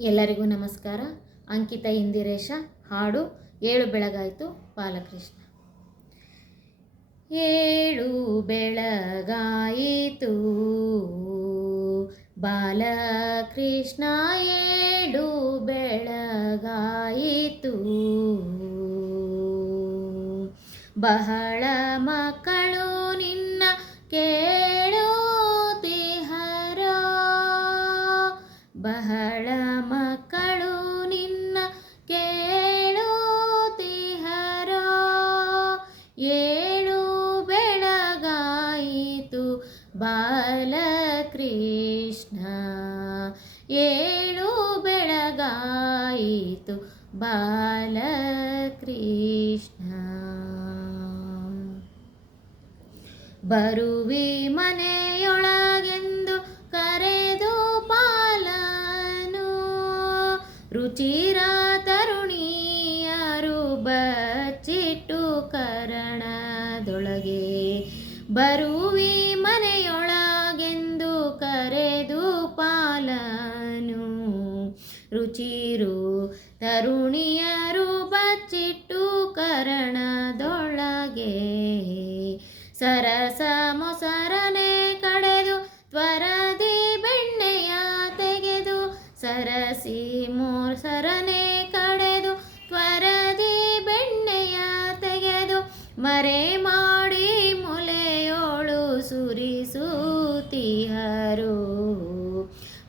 ಎಲ್ಲರಿಗೂ ನಮಸ್ಕಾರ. ಅಂಕಿತ ಇಂದಿರೇಶ, ಹಾಡು ಏಳು ಬೆಳಗಾಯಿತು ಬಾಲಕೃಷ್ಣ. ಏಳು ಬೆಳಗಾಯಿತು ಬಾಲಕೃಷ್ಣ, ಏಳು ಬೆಳಗಾಯಿತು. ಬಹಳ ಮಕ್ಕಳು ನಿನ್ನ ಕೇಳುತ್ತಿಹರ ಏಳು ಬೆಳಗಾಯಿತು ಬಾಲಕೃಷ್ಣ. ಬರುವಿ ಮನೆಯೊಳಗೆಂದು ಕರೆದು ಪಾಲನು. ರುಚಿರ ತರುಣಿಯರು ಬಚ್ಚಿಟ್ಟು ಕರಣದೊಳಗೆ ಬರುವಿ ಮನೆಯೊಳಗೆಂದು ಕರೆದು ಪಾಲನು. ರುಚಿರು ತರುಣಿಯರು ಬಚ್ಚಿಟ್ಟು ಕರಣದೊಳಗೆ ಸರಸ ಮೊಸರನೆ ಕಡೆದು ತ್ವರದಿ ಬೆಣ್ಣೆಯ ತೆಗೆದು ಸರಸಿ ಮೊಸರನೆ ಕಡೆದು ತ್ವರದಿ ಬೆಣ್ಣೆಯ ತೆಗೆದು ಮರೆ ಮಾಡಿ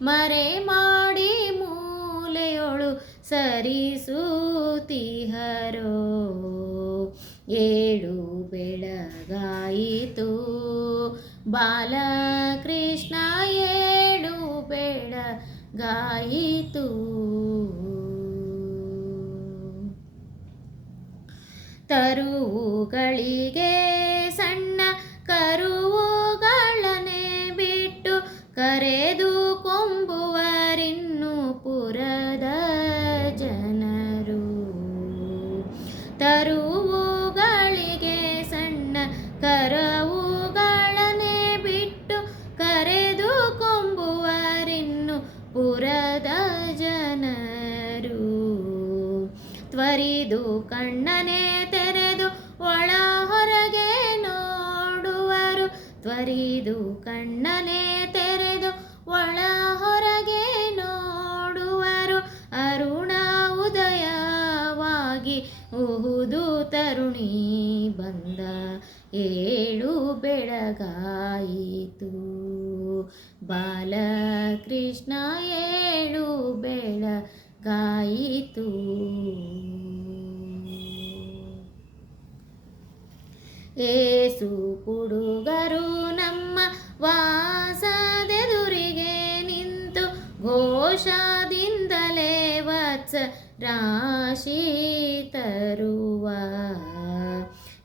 ಮರೆ ಮಾಡಿ ಮೂಲೆಯೊಳು ಸರಿಸೂತಿಹರೋ. ಏಳು ಬೆಳಗಾಯಿತು. ಬಾಲಕೃಷ್ಣ ಏಳು ಬೆಳಗಾಯಿತು. ತರುವುಗಳಿಗೆ ಸಣ್ಣ ಕರುವುಗಳನೆ ಬಿಟ್ಟು ಕರೆದು ತರುವುಗಳಿಗೆ ಸಣ್ಣ ಕರವುಗಳನೆ ಬಿಟ್ಟು ಕರೆದು ಕೊಂಬುವರಿನ್ನು ಪುರದ ಜನರು. ತ್ವರಿದು ಕಣ್ಣನೆ ತೆರೆದು ಒಳ ಹೊರಗೆ ನೋಡುವರು. ತ್ವರಿದು ಕಣ್ಣನೆ ತೆರೆದು ಒಳ ಉಹುದು ತರುಣಿ ಬಂದ ಏಳು ಬೆಳಗಾಯಿತು. ಬಾಲಕೃಷ್ಣ ಏಳು ಬೆಳಗಾಯಿತು. ಏಸು ಕುಡುಗರು ನಮ್ಮ ವಾಸದೆದುರಿಗೆ ನಿಂತು ಘೋಷದಿಂದಲೇ ವತ್ಸ ರಾಶಿ ತರುವ.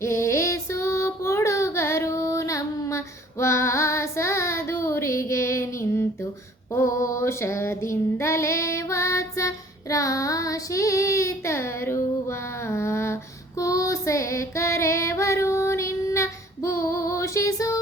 ಏಸು ಪುಡುಗರು ನಮ್ಮ ವಾಸದೂರಿಗೆ ನಿಂತು ಪೋಷದಿಂದಲೇ ವಾತ್ಸ ರಾಶಿ ತರುವ. ಕೂಸೆ ಕರೆವರು ನಿನ್ನ ಭೂಷಿಸುವೆ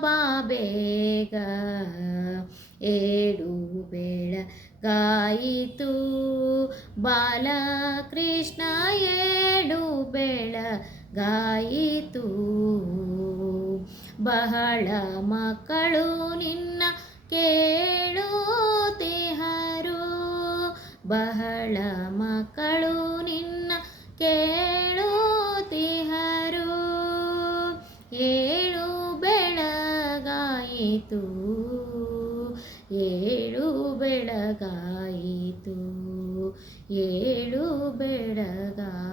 ಇಂದಿರೇಶ ಬಾಬೇಗ ಏಳು ಬೆಳಗಾಯಿತು. ಬಾಲಕೃಷ್ಣ ಏಳು ಬೆಳಗಾಯಿತು. ಬಹಳ ಮಕ್ಕಳು ನಿನ್ನ ಕೇಳುತ್ತಿಹರು ಬಹಳ ಮಕ್ಕಳು ನಿನ್ನ ಕೇಳುತ್ತಿಹರು ಬೆಳಗಾಯಿತು ಏಳು ಬೆಳಗಾಯಿತು. ಏಳು ಬೆಳಗಾಯಿತು